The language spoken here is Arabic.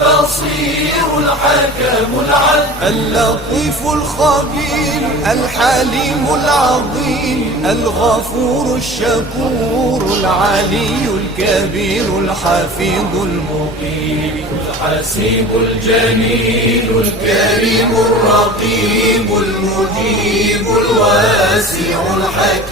البصير الحكم العدل اللطيف الخبير الحليم العظيم الغفور الشكور العلي الكبير الحفيظ المقيم الحسيب الجليل الكريم الرقيب المجيب الواسع الحكيم